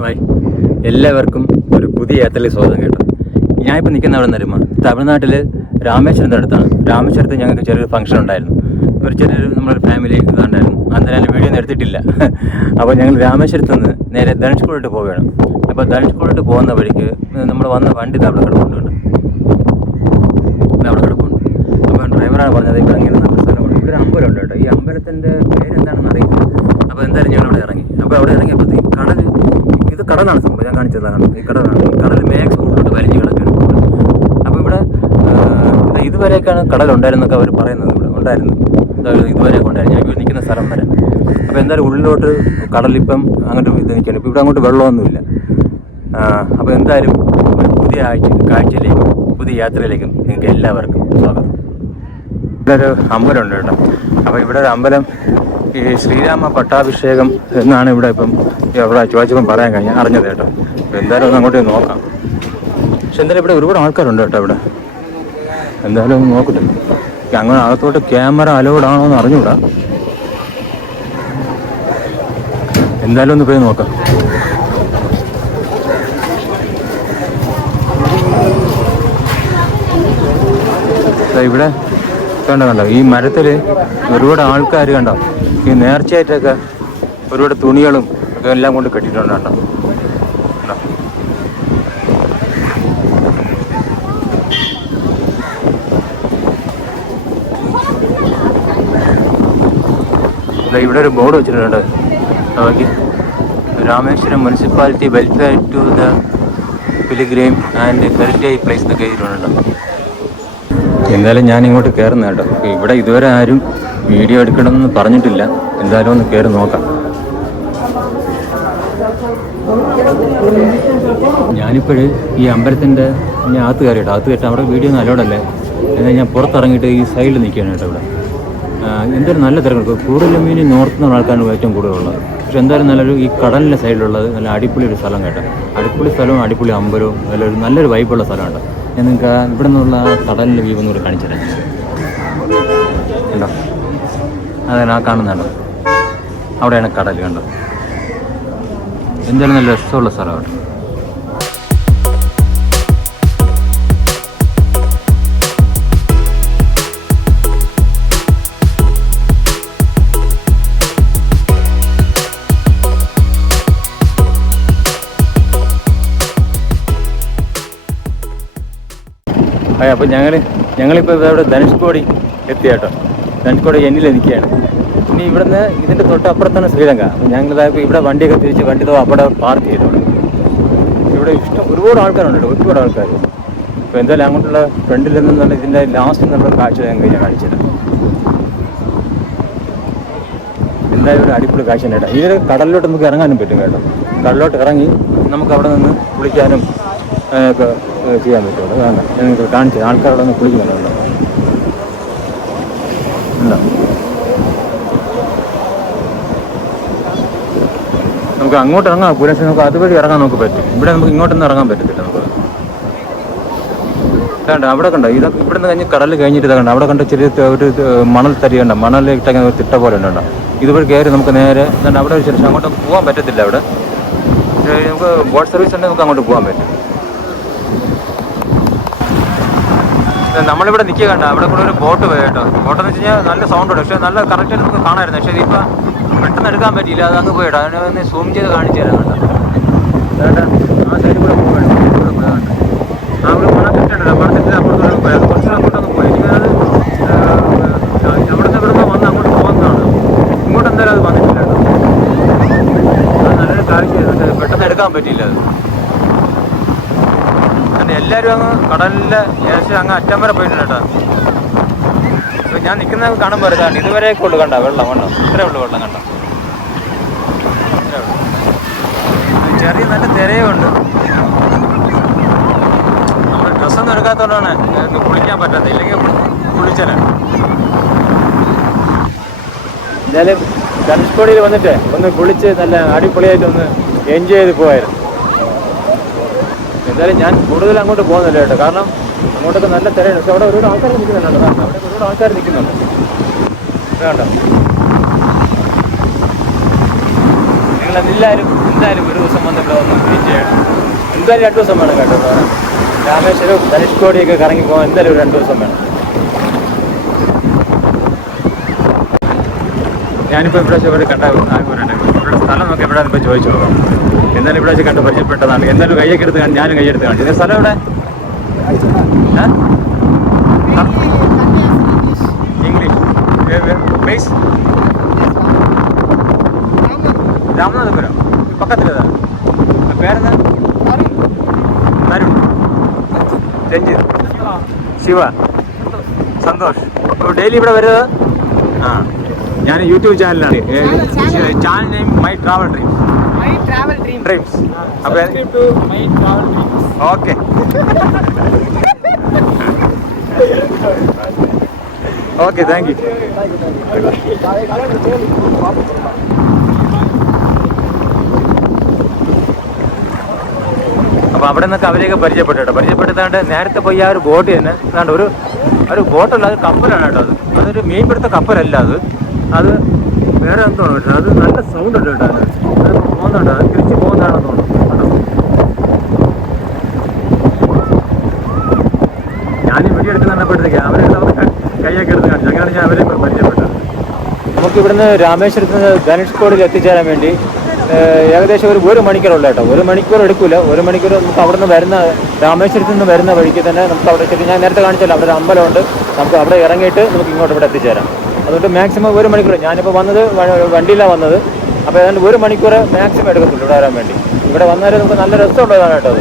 Hi, എല്ലാവർക്കും ഒരു പുതിയ യാത്രയിൽ സ്വാഗതം കേട്ടോ. ഞാനിപ്പോൾ നിൽക്കുന്ന അവിടെ നിന്നരുമ തമിഴ്നാട്ടിൽ രാമേശ്വരത്തിൻ്റെ അടുത്താണ്. രാമേശ്വരത്ത് ഞങ്ങൾക്ക് ചെറിയൊരു ഫംഗ്ഷൻ ഉണ്ടായിരുന്നു. ചെറിയൊരു നമ്മളൊരു ഫാമിലി ഇതുണ്ടായിരുന്നു. അന്നേരം വീഡിയോ ഒന്നും എടുത്തിട്ടില്ല. അപ്പോൾ ഞങ്ങൾ രാമേശ്വരത്ത് നിന്ന് നേരെ ധനുഷ്കോടിട്ട് പോവുകയാണ്. അപ്പോൾ ധനുഷ്കോടിട്ട് പോകുന്ന വഴിക്ക് നമ്മൾ വന്ന വണ്ടി അവിടെ കിടപ്പുണ്ട്. അപ്പോൾ ഡ്രൈവറാണ് പറഞ്ഞത് ഇവിടെ ഇങ്ങനെ നമ്മുടെ സ്ഥലമുണ്ട്, ഇവിടെ ഒരു അമ്പലമുണ്ട് കേട്ടോ. ഈ അമ്പലത്തിൻ്റെ പേരെന്താണെന്ന് അറിയില്ല. അപ്പോൾ എന്തായാലും ഞങ്ങൾ അവിടെ ഇറങ്ങി. അപ്പോൾ അവിടെ ഇറങ്ങിയപ്പോഴത്തേക്ക് ഇത് കടലാണ് സംഭവം. ഞാൻ കാണിച്ചതാണ്. ഈ കടലാണ്. ഈ കടൽ മാക്സിമം ഉള്ളോട്ട് വലിഞ്ഞ് കിടക്കുകയാണ്. അപ്പോൾ ഇവിടെ ഇതുവരെയൊക്കെയാണ് കടലുണ്ടായിരുന്നൊക്കെ അവർ പറയുന്നത്. ഇവിടെ ഉണ്ടായിരുന്നു, ഇതുവരെയൊക്കെ ഉണ്ടായിരുന്നു. ഞാൻ ഇപ്പോൾ നിൽക്കുന്ന സ്ഥലം വരെ. അപ്പോൾ എന്തായാലും ഉള്ളിലോട്ട് കടലിപ്പം അങ്ങോട്ട് ഇത് നിൽക്കുകയാണ്. ഇപ്പോൾ ഇവിടെ അങ്ങോട്ട് വെള്ളമൊന്നുമില്ല. അപ്പോൾ എന്തായാലും ഒരു പുതിയ കാഴ്ചയിലേക്കും പുതിയ യാത്രയിലേക്കും നിങ്ങൾക്ക് എല്ലാവർക്കും സ്വാഗതം. ഇവിടെ ഒരു അമ്പലമുണ്ട് കേട്ടോ. അപ്പോൾ ഇവിടെ ഒരു അമ്പലം ഈ ശ്രീരാമ പട്ടാഭിഷേകം എന്നാണ് ഇവിടെ ഇപ്പം ഇവിടെ ചോദിച്ചപ്പം പറയാൻ അറിഞ്ഞത് കേട്ടോ. അപ്പോൾ എന്തായാലും ഒന്ന് അങ്ങോട്ട് നോക്കാം. പക്ഷെ എന്തായാലും ഇവിടെ ഒരുപാട് ആൾക്കാരുണ്ട് കേട്ടോ. ഇവിടെ എന്തായാലും ഒന്ന് നോക്കട്ടെ. അങ്ങനെ അകത്തോട്ട് ക്യാമറ അലൗഡാണോ എന്ന് അറിഞ്ഞൂടാ. എന്തായാലും ഒന്ന് പോയി നോക്കാം. ഇവിടെ കണ്ടോ ഈ മരത്തിൽ ഒരുപാട് ആൾക്കാർ കണ്ടോ. ഈ നേർച്ചയായിട്ടൊക്കെ ഒരുപാട് തുണികളും ഒക്കെ എല്ലാം കൊണ്ട് കെട്ടിയിട്ടുണ്ട് കേട്ടോ. ഇവിടെ ഒരു ബോർഡ് വെച്ചിട്ടുണ്ട്. നോക്കി, Rameswaram municipality welfare to the pilgrim and heritage place എന്നൊക്കെ എഴുതിയിട്ടുണ്ട്. എന്തായാലും ഞാൻ ഇങ്ങോട്ട് കയറുന്ന കേട്ടോ. ഇവിടെ ഇതുവരെ ആരും വീഡിയോ എടുക്കണമെന്ന് പറഞ്ഞിട്ടില്ല. എന്തായാലും ഒന്ന് കയറി നോക്കാം. ഞാനിപ്പോൾ ഈ അമ്പലത്തിൻ്റെ ഞാൻ അകത്ത് കയറിയിട്ടോ. അകത്ത് കയറ്റാൻ അവിടെ വീഡിയോ ഒന്നും അലോഡല്ലേ. എന്നാൽ ഞാൻ പുറത്തിറങ്ങിയിട്ട് ഈ സൈഡിൽ നിൽക്കുകയാണ് കേട്ടോ. ഇവിടെ എന്തായാലും നല്ല തിരക്ക്. കൂടുതലും മീൻ നോർത്ത് നിന്നുള്ള ആൾക്കാരാണ് ഏറ്റവും കൂടുതലുള്ളത്. പക്ഷെ എന്തായാലും നല്ലൊരു ഈ കടലിൻ്റെ സൈഡിലുള്ളത് നല്ല അടിപൊളി ഒരു സ്ഥലം കേട്ടോ. അടിപൊളി സ്ഥലവും അടിപൊളി അമ്പലവും നല്ലൊരു വൈബുള്ള സ്ഥലമുണ്ട്. ഞാൻ നിങ്ങൾക്ക് ഇവിടെ നിന്നുള്ള കടലിൻ്റെ വ്യൂ ഒന്നുകൂടെ കാണിച്ചു തരാം കണ്ടോ. അതെ, ആ കാണുന്നുണ്ടോ, അവിടെയാണ് കടൽ കണ്ടോ. എന്തായാലും നല്ല രസമുള്ള സ്ഥലമാണ്. അപ്പോൾ ഞങ്ങളിപ്പോൾ ഇവിടെ ധനുഷ്കോടി എത്തി കേട്ടോ. ധനുഷ്കോടി എന്നിൽ നിൽക്കുകയാണ്. ഇനി ഇവിടുന്ന് ഇതിൻ്റെ തൊട്ടപ്പുറത്താണ് ശ്രീലങ്ക. അപ്പോൾ ഞങ്ങളിതായപ്പോൾ ഇവിടെ വണ്ടിയൊക്കെ തിരിച്ച് വണ്ടി അവിടെ പാർക്ക് ചെയ്തോണ്ട് ഇവിടെ ഒരുപാട് ആൾക്കാരുണ്ട് കേട്ടോ. ഒരുപാട് ആൾക്കാർ. അപ്പോൾ എന്തായാലും അങ്ങോട്ടുള്ള ഫ്രണ്ടിൽ നിന്നുള്ള ഇതിൻ്റെ ലാസ്റ്റ് എന്നുള്ള കാഴ്ച ഞാൻ കാണിച്ചത്. എന്തായാലും ഒരു അടിപൊളി കാഴ്ച ഉണ്ട് കേട്ടോ. ഇതിൽ കടലിലോട്ട് നമുക്ക് ഇറങ്ങാനും പറ്റും കേട്ടോ. കടലിലോട്ട് ഇറങ്ങി നമുക്ക് അവിടെ നിന്ന് കുളിക്കാനും ഒക്കെ ചെയ്യാൻ പറ്റുള്ളൂ. വേണ്ട, ഞാൻ നിങ്ങൾക്ക് കാണിച്ചത് ആൾക്കാരോട് ഒന്ന് കുളിക്കുന്നുണ്ടോ. നമുക്ക് അങ്ങോട്ട് ഇറങ്ങാം. പുലർച്ചെ നമുക്ക് അതുവഴി ഇറങ്ങാൻ നമുക്ക് പറ്റും. ഇവിടെ നമുക്ക് ഇങ്ങോട്ടൊന്നും ഇറങ്ങാൻ പറ്റത്തില്ല. നമുക്ക് വേണ്ട, അവിടെ കണ്ടോ ഇതൊക്കെ ഇവിടെ നിന്ന് കഴിഞ്ഞ് കടൽ കഴിഞ്ഞിട്ട് കണ്ടോ. അവിടെ കണ്ട ചെറിയ ഒരു മണൽ തരി കണ്ടോ. മണലിട്ട ഒരു തിട്ട പോലെ ഉണ്ടോ. ഇതുവഴി കയറി നമുക്ക് നേരെ അവിടെ ഒരു ശേഷം അങ്ങോട്ട് പോകാൻ പറ്റത്തില്ല. അവിടെ നമുക്ക് ബോട്ട് സർവീസ് ഉണ്ടെങ്കിൽ നമുക്ക് അങ്ങോട്ട് പോകാൻ പറ്റും. നമ്മളിവിടെ നിൽക്കുക കണ്ട. അവിടെ കൂടെ ഒരു ബോട്ട് പോയി കേട്ടോ. ബോട്ടെന്ന് വെച്ച് കഴിഞ്ഞാൽ നല്ല സൗണ്ട് ഉണ്ട്. പക്ഷേ നല്ല കറക്റ്റായിട്ട് നമുക്ക് കാണാമായിരുന്നു. പക്ഷേ ഇതിപ്പോൾ പെട്ടെന്ന് എടുക്കാൻ പറ്റിയില്ല. അത് അങ്ങ് പോയിട്ടോ. അതിനെ ഒന്ന് സൂം ചെയ്ത് കാണിച്ചു തരാം കേട്ടോ. കേട്ടോ, ആ സൈഡിൽ കൂടെ പോകണം. കൂടെ പോയതുകൊണ്ട് അവിടെ പണം കിട്ടണ്ടല്ലോ. പണത്തിൻ്റെ അപ്പുറത്തോട്ട് പോയി. അത് കുറച്ചുകൂടെ അങ്ങോട്ടൊന്ന് പോയി. എനിക്കത് അവിടുന്ന് ഇവിടുന്ന് വന്ന് അങ്ങോട്ട് പോകുന്നതാണ്. ഇങ്ങോട്ട് എന്തായാലും അത് വന്നിട്ടില്ല കേട്ടോ. അത് നല്ലൊരു കാഴ്ചയായിരുന്നു. പക്ഷേ പെട്ടെന്ന് എടുക്കാൻ പറ്റിയില്ല. അത് എല്ലാവരും അങ്ങ് കടലിലെ ഏകദേശം അങ്ങ് അറ്റം വരെ പോയിട്ടുണ്ട് കേട്ടോ. ഇപ്പം ഞാൻ നിൽക്കുന്നത് കാണുമ്പോൾ വരുന്നതാണ്. ഇതുവരെയൊക്കെ ഉള്ളു കണ്ടോ വെള്ളം. കണ്ടോ, ഇത്രേ ഉള്ളു വെള്ളം കണ്ടോ. ചെറിയ നല്ല തിരയുണ്ട്. നമ്മൾ ഡ്രസ്സൊന്നും എടുക്കാത്തതുകൊണ്ടാണ് ഞങ്ങൾക്ക് കുളിക്കാൻ പറ്റാത്തത്. ഇല്ലെങ്കിൽ കുളിച്ചാൽ. എന്തായാലും ധനുഷ്കോടിയിൽ വന്നിട്ട് ഒന്ന് കുളിച്ച് നല്ല അടിപൊളിയായിട്ട് ഒന്ന് എൻജോയ് ചെയ്ത് പോയായിരുന്നു. എന്തായാലും ഞാൻ കൂടുതൽ അങ്ങോട്ട് പോകുന്നില്ല കേട്ടോ. കാരണം അങ്ങോട്ടൊക്കെ നല്ല തിരയുണ്ട്. പക്ഷെ അവിടെ ഒരുപാട് ആൾക്കാർ നിൽക്കുന്നുണ്ട്. കാരണം അവിടെ ഒരുപാട് ആൾക്കാർ നിൽക്കുന്നുണ്ട്. വേണ്ട, നിങ്ങൾ എല്ലാവരും എന്തായാലും ഒരു ദിവസം വന്ന് ഇവിടെ ഒന്ന് വിസിറ്റ് ചെയ്യണം. എന്തായാലും 2 ദിവസം വേണം കേട്ടോ. രാമേശ്വരം ധനുഷ്കോടിയൊക്കെ കറങ്ങി പോകാൻ എന്തായാലും ഒരു 2 ദിവസം വേണം. ഞാനിപ്പോൾ ഇവിടെ കണ്ട ഇവിടെ സ്ഥലം നോക്കി എവിടെ ഇപ്പോൾ ചോദിച്ചു നോക്കാം. എന്തായാലും ഇവിടെ വെച്ച് കണ്ട് പരിചയപ്പെട്ടതാണ്. എന്തായാലും കയ്യൊക്കെ എടുത്ത് ഞാനും കയ്യെടുത്ത് കാണിച്ചു. ഇതിൻ്റെ സ്ഥലം എവിടെ? ഇംഗ്ലീഷ് ബേസ് രാമനാഥപുരം പക്കത്തിലേതാ? പേരെന്താ? തരുൺ, രഞ്ജിത്ത്, ശിവ, സന്തോഷ്. അപ്പോൾ ഡെയിലി ഇവിടെ വരുന്നത്? ആ, ഞാൻ യൂട്യൂബ് ചാനലാണ്. Channel name my travel dreams. അപ്പോൾ ഓക്കെ. Okay, thank you. അപ്പോൾ അവിടെ നിന്നൊക്കെ അവരെയൊക്കെ പരിചയപ്പെട്ടിട്ടാണ്ട് നേരത്തെ പോയി ആ ഒരു ബോട്ട് തന്നെ അതാണ്ട് ഒരു ബോട്ടല്ല, അത് കപ്പലാണ് കേട്ടോ. അതൊരു മീൻ പിടുത്ത കപ്പലല്ല, അത് വേറെ എന്തോ കേട്ടോ. അത് നല്ല സൗണ്ട് ഉണ്ട് കേട്ടോ. അത് പോകുന്നുണ്ട്, അത് തിരിച്ച് പോകുന്നതാണെന്ന് തോന്നുന്നു കേട്ടോ. ഞാനീ വീഡിയോ എടുത്ത് കണ്ടപ്പോഴത്തേക്ക് അവരെടുത്ത് കൈയൊക്കെ എടുത്ത് കാണിച്ചു. അങ്ങനെയാണ് ഞാൻ അവരെ പരിചയപ്പെട്ടത്. നമുക്ക് ഇവിടുന്ന് രാമേശ്വരത്ത് നിന്ന് ധനുഷ്കോടിയിൽ എത്തിച്ചേരാൻ വേണ്ടി ഏകദേശം ഒരു മണിക്കൂറുള്ള കേട്ടോ. 1 മണിക്കൂർ എടുക്കില്ല. 1 മണിക്കൂർ നമുക്ക് അവിടെ നിന്ന് വരുന്ന രാമേശ്വരത്ത് നിന്ന് വരുന്ന വഴിക്ക് തന്നെ നമുക്ക് അവിടെ ശരി ഞാൻ നേരത്തെ കാണിച്ചല്ലോ, അവിടെ ഒരു അമ്പലമുണ്ട്. നമുക്ക് അവിടെ ഇറങ്ങിയിട്ട് നമുക്ക് ഇങ്ങോട്ട് ഇവിടെ എത്തിച്ചേരാം. അതുകൊണ്ട് മാക്സിമം 1 മണിക്കൂർ. ഞാനിപ്പോൾ വന്നത് വണ്ടിയിലാണ് വന്നത്. അപ്പോൾ ഏതാണ്ട് 1 മണിക്കൂർ മാക്സിമം എടുക്കത്തുള്ളൂ ഇവിടെ വരാൻ വേണ്ടി. ഇവിടെ വന്നാൽ നമുക്ക് നല്ല രസമുള്ളതാണ് കേട്ടോ. അത്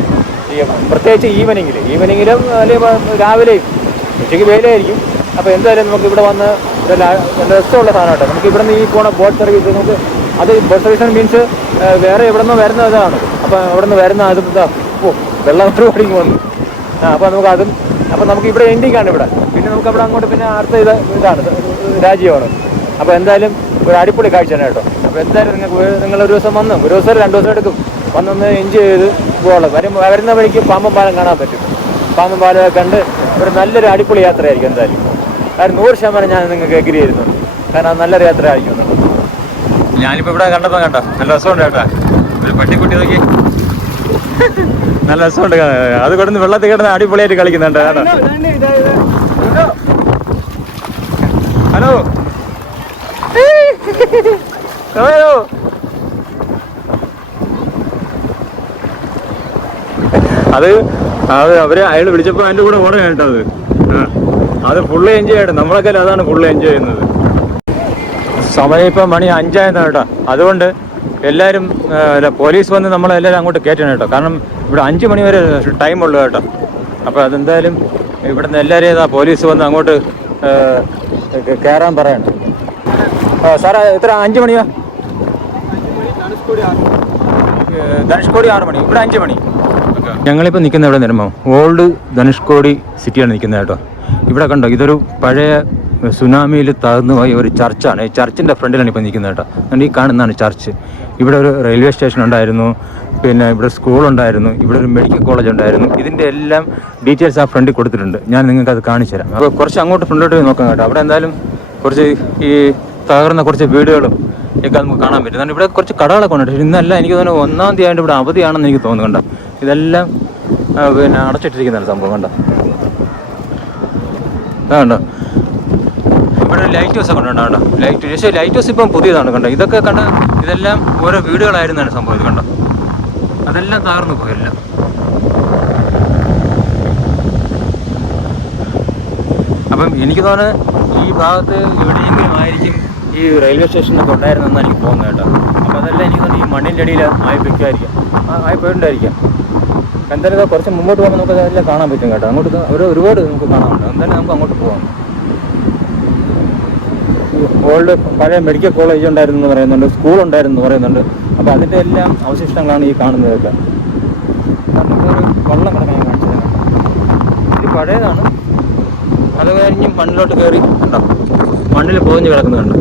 പ്രത്യേകിച്ച് ഈവനിങ്ങിലും അല്ലെങ്കിൽ രാവിലെയും ഉച്ചയ്ക്ക് വെയിലായിരിക്കും. അപ്പോൾ എന്തായാലും നമുക്ക് ഇവിടെ വന്ന് നല്ല രസമുള്ള സാധനം കേട്ടോ. നമുക്ക് ഇവിടെ നിന്ന് ഈ പോണ ബോട്ട് സർവീസ് നമുക്ക് അത് ബോട്ട് സർവീസ് മീൻസ് വേറെ എവിടെ നിന്ന് വരുന്ന ഇതാണ്. അപ്പോൾ അവിടെ നിന്ന് വരുന്ന അതും വെള്ളം ഓടിങ്ങി വന്നു. അപ്പോൾ നമുക്ക് അതും അപ്പോൾ നമുക്ക് ഇവിടെ എൻഡിങ്ങാണ് ഇവിടെ. പിന്നെ നമുക്ക് അവിടെ അങ്ങോട്ട് പിന്നെ അടുത്ത ഇതാണ് രാജ്യമാണ്. അപ്പോൾ എന്തായാലും ഒരു അടിപൊളി കാഴ്ചയാണ് കേട്ടോ. അപ്പോൾ എന്തായാലും നിങ്ങളൊരു ദിവസം വന്ന് 1 ദിവസം 2 ദിവസം എടുക്കും വന്നൊന്ന് എൻജോയ് ചെയ്ത് പോകണം. വരുന്ന വഴിക്ക് പാമ്പൻ പാലം കാണാൻ പറ്റും. പാമ്പൻ പാലമൊക്കെ കണ്ട് ഒരു നല്ലൊരു അടിപൊളി യാത്രയായിരിക്കും എന്തായാലും. കാരണം 100% ഞാൻ നിങ്ങൾക്ക് എഗ്രി ചെയ്യുന്നു. കാരണം അത് നല്ലൊരു യാത്ര ആയിരിക്കും. ഞാനിപ്പോൾ ഇവിടെ കണ്ടപ്പോൾ കേട്ടോ നല്ല രസമുണ്ട് കേട്ടോ. ഒരു പട്ടിക്കുട്ടി നോക്കി നല്ല രസമുണ്ട്. അത് കിടന്ന് വെള്ളത്തിൽ കിടന്ന് അടിപൊളിയായിട്ട് കളിക്കുന്നുണ്ട് കേട്ടോ. Hello hello. അത് അയാൾ വിളിച്ചപ്പോൾ അതിൻ്റെ കൂടെ ഓടണം കേട്ടോ. അത് ഫുള്ള് എൻജോയ് ചെയ്യട്ടെ. നമ്മളൊക്കെ അതാണ് ഫുള്ള് എൻജോയ് ചെയ്യുന്നത്. സമയം ഇപ്പം മണി 5 കേട്ടോ. അതുകൊണ്ട് എല്ലാവരും പോലീസ് വന്ന് നമ്മളെല്ലാവരും അങ്ങോട്ട് കയറ്റണം കേട്ടോ. കാരണം ഇവിടെ 5 മണി വരെ ടൈമുള്ളൂ കേട്ടോ. അപ്പോൾ അതെന്തായാലും ഇവിടുന്ന് എല്ലാവരെയും പോലീസ് വന്ന് അങ്ങോട്ട് കയറാൻ പറയണം. സാറേ എത്ര 5 മണിയോ? ധനുഷ്കോടി 6 മണി, ഇവിടെ 5 മണി. ഞങ്ങളിപ്പോൾ നിൽക്കുന്ന ഇവിടെ നിരുമ്പോൾ ഓൾഡ് ധനുഷ്കോടി സിറ്റിയാണ് നിൽക്കുന്നത് കേട്ടോ. ഇവിടെ കണ്ടോ, ഇതൊരു പഴയ സുനാമിയിൽ തകർന്നു പോയ ഒരു ചർച്ചാണ്. ഈ ചർച്ചിൻ്റെ ഫ്രണ്ടിലാണ് ഇപ്പോൾ നിൽക്കുന്നത് കേട്ടോ. അതുകൊണ്ട് ഈ കാണുന്നതാണ് ചർച്ച്. ഇവിടെ ഒരു റെയിൽവേ സ്റ്റേഷൻ ഉണ്ടായിരുന്നു, പിന്നെ ഇവിടെ സ്കൂളുണ്ടായിരുന്നു, ഇവിടെ ഒരു മെഡിക്കൽ കോളേജ് ഉണ്ടായിരുന്നു. ഇതിൻ്റെ എല്ലാം ഡീറ്റെയിൽസ് ആ ഫ്രണ്ടിൽ കൊടുത്തിട്ടുണ്ട്. ഞാൻ നിങ്ങൾക്ക് അത് കാണിച്ചു തരാം. അപ്പോൾ കുറച്ച് അങ്ങോട്ട് ഫ്രണ്ടിലോട്ട് പോയി നോക്കാം കേട്ടോ. അവിടെ എന്തായാലും കുറച്ച് ഈ തകർന്ന കുറച്ച് വീടുകളും ഒക്കെ നമുക്ക് കാണാൻ പറ്റും. കാരണം ഇവിടെ കുറച്ച് കടകളൊക്കെ ഉണ്ട്. പക്ഷേ ഇന്നല്ല, എനിക്ക് തോന്നുന്നു 1-ാം തീയതി ആയിട്ട് ഇവിടെ അവധിയാണെന്ന് എനിക്ക് തോന്നുന്നു. കണ്ടോ, ഇതെല്ലാം പിന്നെ അടച്ചിട്ടിരിക്കുന്നതാണ് സംഭവം. കണ്ടോ, കണ്ടോ ഇവിടെ ലൈറ്റ് ഹൗസ് ഒക്കെ ഉണ്ടോ കേട്ടോ. ലൈറ്റ് ഹൗസ് ഇപ്പം പുതിയതാണ് കണ്ടോ. ഇതൊക്കെ കണ്ട ഇതെല്ലാം ഓരോ വീടുകളായിരുന്നാണ് സംഭവം. ഇത് കണ്ടോ, അതെല്ലാം തകർന്നു പോയല്ല. അപ്പം എനിക്ക് തോന്നുന്നത് ഈ ഭാഗത്ത് എവിടെയെങ്കിലും ആയിരിക്കും ഈ റെയിൽവേ സ്റ്റേഷനൊക്കെ ഉണ്ടായിരുന്നെന്നാണ് എനിക്ക് തോന്നുന്നത് കേട്ടോ. അപ്പോൾ അതെല്ലാം എനിക്ക് തോന്നുന്നു ഈ മണ്ണിൻ്റെ അടിയിൽ ആയി പോയിട്ടുണ്ടായിരിക്കാം. എന്തായാലും കുറച്ച് മുമ്പോട്ട് പോകുമ്പോൾ നമുക്ക് അതെല്ലാം കാണാൻ പറ്റും കേട്ടോ. അങ്ങോട്ട് ഒരുപാട് നമുക്ക് കാണാനുണ്ട്. എന്തായാലും നമുക്ക് അങ്ങോട്ട് പോകാം. ഓൾഡ് പഴയ മെഡിക്കൽ കോളേജ് ഉണ്ടായിരുന്നു എന്ന് പറയുന്നുണ്ട്, സ്കൂളുണ്ടായിരുന്നു പറയുന്നുണ്ട്. അപ്പോൾ അതിൻ്റെ എല്ലാം അവശിഷ്ടങ്ങളാണ് ഈ കാണുന്നതൊക്കെ. നമുക്കൊരു വെള്ളം കിടക്കാൻ കാണിച്ചത്. ഇത് പഴയതാണ്. അത് കഴിഞ്ഞ് മണ്ണിലോട്ട് കയറി കണ്ടോ, മണ്ണിൽ പൊതിഞ്ഞ് കിടക്കുന്നുണ്ട്.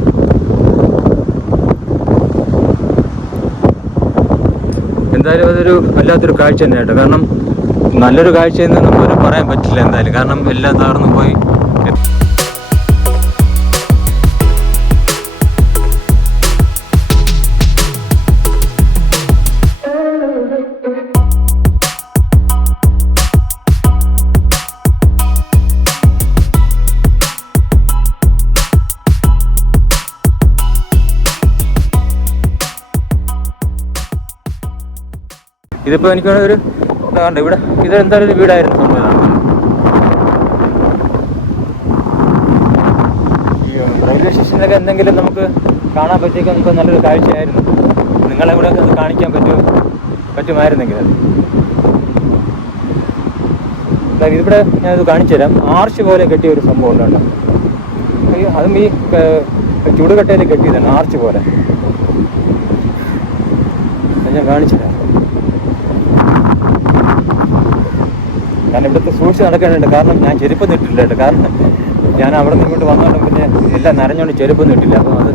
എന്തായാലും അതൊരു വല്ലാത്തൊരു കാഴ്ച തന്നെ കേട്ടോ. കാരണം നല്ലൊരു കാഴ്ചയെന്ന് നമുക്ക് പറയാൻ പറ്റില്ല എന്തായാലും. കാരണം എല്ലാം തകർന്നു പോയി. ഇതിപ്പോൾ എനിക്ക് ഒരു ഇതാണ്ട് ഇവിടെ ഇത് എന്തായാലും ഒരു വീടായിരുന്നു സംഭവം. ഈ റെയിൽവേ സ്റ്റേഷനിലൊക്കെ എന്തെങ്കിലും നമുക്ക് കാണാൻ പറ്റിയൊക്കെ നമുക്ക് നല്ലൊരു കാഴ്ചയായിരുന്നു. നിങ്ങളെ കൂടെ ഒക്കെ അത് കാണിക്കാൻ പറ്റുമായിരുന്നെങ്കിൽ ഇവിടെ ഞാനിത് കാണിച്ചു തരാം. ആർച്ച് പോലെ കെട്ടിയ ഒരു സംഭവം ഉണ്ട് കേട്ടോ. അതും ഈ ചുടുകട്ടയിൽ കെട്ടിയതാണ്, ആർച്ച് പോലെ. ഞാൻ കാണിച്ചു തരാം. കാരണം ഇവിടുത്തെ സൂക്ഷിച്ച് നടക്കാനുണ്ട്. കാരണം ഞാൻ ചെരുപ്പ് ഇട്ടില്ല കേട്ടോ. കാരണം ഞാൻ അവിടെ നിന്ന് ഇങ്ങോട്ട് വന്നോണ്ട് പിന്നെ എല്ലാം നനഞ്ഞുകൊണ്ട് ചെരുപ്പൊന്നും ഇട്ടില്ല. അപ്പം അത്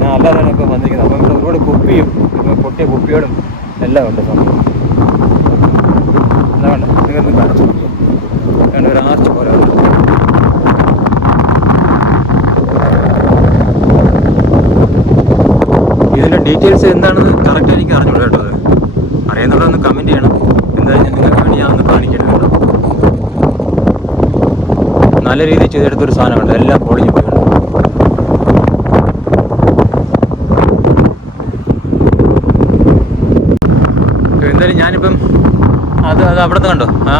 ഞാൻ അല്ലാതാണ് ഇപ്പോൾ വന്നിരിക്കുന്നത്. അപ്പം ഇവിടെ ഒരുപാട് കുപ്പിയും പൊട്ടിയ കുപ്പികളും എല്ലാം ഉണ്ട് സംഭവം. എന്താ വേണ്ട നിങ്ങൾക്ക് കാണിച്ചു വേണ്ട ഒരു ആർച്ച് പോലെ ഉണ്ട്. ഇതിൻ്റെ ഡീറ്റെയിൽസ് എന്താണെന്ന് കറക്റ്റ് എനിക്ക് അറിഞ്ഞൂടാ കേട്ടോ. അത് അറിയുന്നുള്ളതൊന്ന് കമൻറ്റ് ചെയ്യണം. എന്തായാലും നിങ്ങൾക്ക് വേണ്ടി ഞാൻ ഒന്ന് കാണിക്കണം കേട്ടോ. നല്ല രീതിയിൽ ചെയ്തെടുത്തൊരു സാധനമുണ്ട്. എല്ലാം പൊളിഞ്ഞു പോയിട്ടുണ്ട്. എന്തായാലും ഞാനിപ്പം അത് അവിടെ നിന്ന് കണ്ടോ, ആ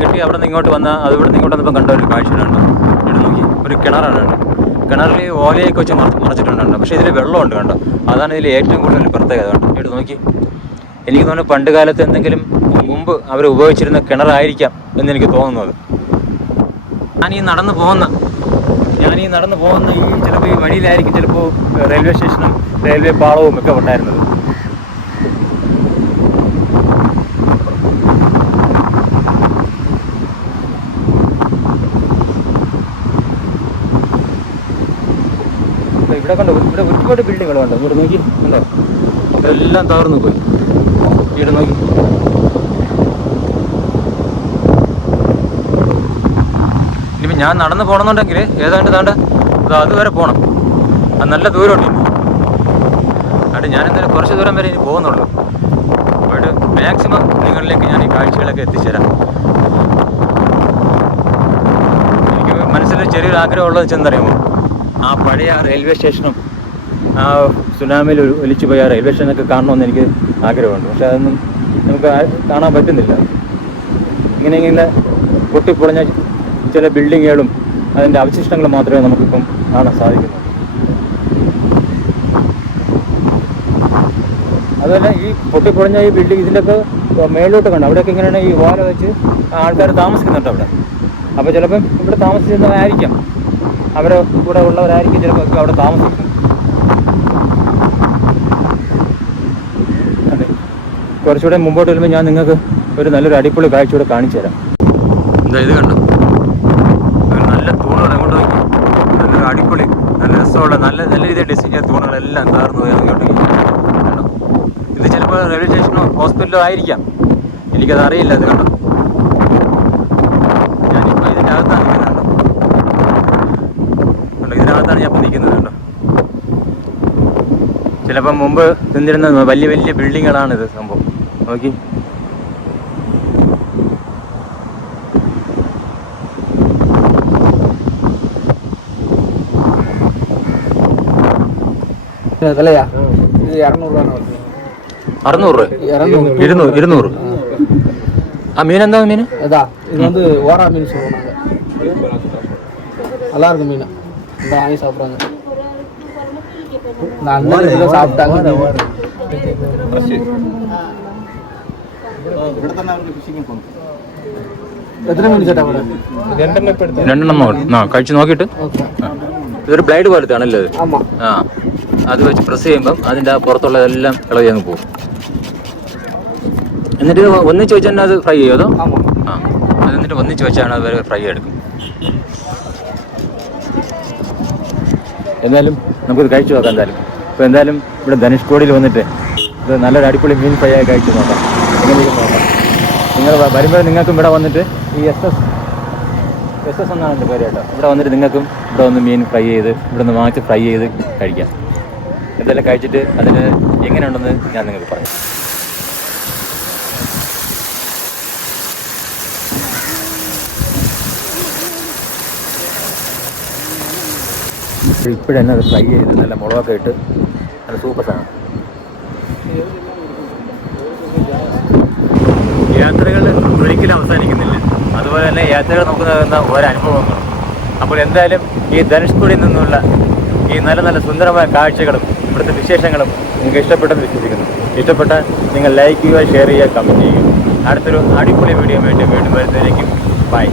കെട്ടി അവിടെ നിന്ന് ഇങ്ങോട്ട് വന്ന അത് ഇവിടെ നിന്ന് ഇങ്ങോട്ട് വന്നപ്പം കണ്ട ഒരു കാഴ്ചയുണ്ട്. ഇവിടെ നോക്കി ഒരു കിണറാണ് കണ്ടോ. കിണറിൽ ഓലയൊക്കെ വെച്ച് മറച്ചിട്ടുണ്ട്. പക്ഷേ ഇതിൽ വെള്ളമുണ്ട് കണ്ടോ. അതാണ് ഇതിൽ ഏറ്റവും കൂടുതൽ പ്രത്യേകത കണ്ടോ. ഇവിടെ നോക്കി. എനിക്ക് തോന്നുന്നു പണ്ട് കാലത്ത് എന്തെങ്കിലും മുമ്പ് അവർ ഉപയോഗിച്ചിരുന്ന കിണറായിരിക്കാം എന്നെനിക്ക് തോന്നുന്നത്. ഞാനീ നടന്നു പോകുന്ന ഈ ചിലപ്പോൾ ഈ വഴിയിലായിരിക്കും ചിലപ്പോൾ റെയിൽവേ സ്റ്റേഷനും റെയിൽവേ പാളവും ഒക്കെ ഉണ്ടായിരുന്നത്. ഇവിടെ കണ്ടോ, ഇവിടെ ഒരുപാട് ബിൽഡിങ്ങുകൾ കണ്ടോ. ഇവിടെ നോക്കി കണ്ടോ, എല്ലാം തകർന്നു പോയി. ഇവിടെ നോക്കി. ഇനിയിപ്പോൾ ഞാൻ നടന്ന് പോകണമെന്നുണ്ടെങ്കിൽ ഏതാണ്ട് അതുവരെ പോകണം. അത് നല്ല ദൂരമുണ്ട്. അതുകൊണ്ട് ഞാൻ എന്തായാലും കുറച്ച് ദൂരം വരെ ഇനി പോകുന്നുള്ളൂ. അപ്പോൾ മാക്സിമം നിങ്ങളിലേക്ക് ഞാൻ ഈ കാഴ്ചകളൊക്കെ എത്തിച്ചേരാം. എനിക്ക് മനസ്സിൽ ചെറിയൊരു ആഗ്രഹമുള്ളത് ചെന്നറിയുമോ, ആ പഴയ റെയിൽവേ സ്റ്റേഷനും ആ സുനാമിയിൽ ഒലിച്ചു പോയ റെയിൽവേ സ്റ്റേഷനൊക്കെ കാണണമെന്ന് എനിക്ക് ആഗ്രഹമുണ്ട്. പക്ഷെ അതൊന്നും നമുക്ക് കാണാൻ പറ്റുന്നില്ല. ഇങ്ങനെ പൊട്ടിപ്പൊളിഞ്ഞ ചില ബിൽഡിങ്ങുകളും അതിൻ്റെ അവശിഷ്ടങ്ങൾ മാത്രമേ നമുക്കിപ്പം കാണാൻ സാധിക്കുന്നുള്ളൂ. അതുപോലെ ഈ പൊട്ടിപ്പൊളിഞ്ഞ ഈ ബിൽഡിംഗ് ഇതിൻ്റെയൊക്കെ മേലോട്ട് കണ്ടു. അവിടെയൊക്കെ ഇങ്ങനെയാണ് ഈ ഓല വെച്ച് ആൾക്കാർ താമസിക്കുന്നുണ്ട് അവിടെ. അപ്പോൾ ചിലപ്പം ഇവിടെ താമസിക്കുന്നവരായിരിക്കാം, അവരെ കൂടെ ഉള്ളവരായിരിക്കും ചിലപ്പോൾ അവിടെ താമസിക്കുന്നത്. അതെ, കുറച്ചുകൂടെ മുമ്പോട്ട് വരുമ്പോൾ ഞാൻ നിങ്ങൾക്ക് ഒരു നല്ലൊരു അടിപൊളി കാഴ്ച കൂടെ കാണിച്ചു തരാം. എന്താ ഇത് കണ്ടോ, നല്ല തൂണുകൾ അങ്ങോട്ട് നോക്കി. നല്ലൊരു അടിപൊളി നല്ല രസമുള്ള നല്ല രീതിയിൽ ഡിസൈൻ ചെയ്ത തൂണുകളെല്ലാം താർന്നു പോയി അങ്ങോട്ട്. ഇത് ചിലപ്പോൾ റെയിൽവേ സ്റ്റേഷനോ ഹോസ്പിറ്റലോ ആയിരിക്കാം, എനിക്കത് അറിയില്ല. ഇത് കണ്ടോ, ഞാനിപ്പോൾ ഇതിൻ്റെ അകത്താണ് നിൽക്കുന്നത് കണ്ടോ. ഇതിനകത്താണ് ഞാൻ ഇപ്പോൾ നിൽക്കുന്നത് കണ്ടോ. ചിലപ്പം മുമ്പ് നിന്നിരുന്ന വലിയ വലിയ ബിൽഡിങ്ങുകളാണിത് സംഭവം. നോക്കി, விலையா இது 200 600 200 ആ മീൻ എന്താ മീൻ? இதா இது வந்து ஓரா மீன் சொல்லுவாங்க. நல்லா இருக்கு மீன். இந்த வாங்கி சாப்பிடுறாங்க. நான் அண்ணன் இதில் சாப்பிட்டாங்க. എത്ര മീൻ ചേട്ടാ അവിടെ? രണ്ടെണ്ണം കഴിച്ചു നോക്കിയിട്ട്. ഇതൊരു ബ്ലേഡ് പോലത്തെ ആണല്ലേ അത്? ആ, അത് വെച്ച് പ്രസ് ചെയ്യുമ്പം അതിൻ്റെ ആ പുറത്തുള്ളതെല്ലാം ഇളകി അങ്ങ് പോകും. എന്നിട്ട് ഒന്നിച്ച് വെച്ച് തന്നെ അത് ഫ്രൈ ചെയ്യും അതോ? ആ, അത് എന്നിട്ട് ഒന്നിച്ച് വെച്ചാണ് അത് ഫ്രൈ എടുക്കും. എന്തായാലും നമുക്കിത് കഴിച്ചു നോക്കാം എന്തായാലും. ഇപ്പോൾ എന്തായാലും ഇവിടെ ധനുഷ്കോടിയിൽ വന്നിട്ട് ഇത് നല്ലൊരു അടിപൊളി മീൻ ഫ്രൈ ആയി കഴിച്ചു നോക്കാം. എങ്ങനെയും നോക്കാം. നിങ്ങൾ വരുമ്പോൾ നിങ്ങൾക്കും ഇവിടെ വന്നിട്ട് ഈ എസ് എസ് എന്നാണ് എൻ്റെ പേര് കേട്ടോ. ഇവിടെ വന്നിട്ട് നിങ്ങൾക്കും ഇവിടെ വന്ന് മീൻ ഫ്രൈ ചെയ്ത് ഇവിടെ നിന്ന് വാങ്ങിച്ച് ഫ്രൈ ചെയ്ത് കഴിക്കാം. എന്തായാലും കഴിച്ചിട്ട് അതിന് എങ്ങനെയുണ്ടെന്ന് ഞാൻ നിങ്ങൾക്ക് പറഞ്ഞു. ഇപ്പോഴെന്നെ അത് ഫ്രൈ ചെയ്ത് നല്ല മുളകൊക്കെ ഇട്ട് നല്ല സൂപ്പർ സാധനം. യാത്രകൾ ഒരിക്കലും അവസാനിക്കുന്നില്ല. അതുപോലെ തന്നെ യാത്രകൾ നമുക്ക് നൽകുന്ന ഓരോ അനുഭവങ്ങളും. അപ്പോൾ എന്തായാലും ഈ ധനുഷ്കോടിയിൽ നിന്നുള്ള ഈ നല്ല നല്ല സുന്ദരമായ കാഴ്ചകളും ഇവിടുത്തെ വിശേഷങ്ങളും നിങ്ങൾക്ക് ഇഷ്ടപ്പെട്ടെന്ന് വിശ്വസിക്കുന്നു. ഇഷ്ടപ്പെട്ടാൽ നിങ്ങൾ ലൈക്ക് ചെയ്യുക, ഷെയർ ചെയ്യുക, കമൻറ്റ് ചെയ്യുക. അടുത്തൊരു അടിപൊളി വീഡിയോ വേണ്ടി വീണ്ടും വരുന്നതിലേക്കും ബൈ.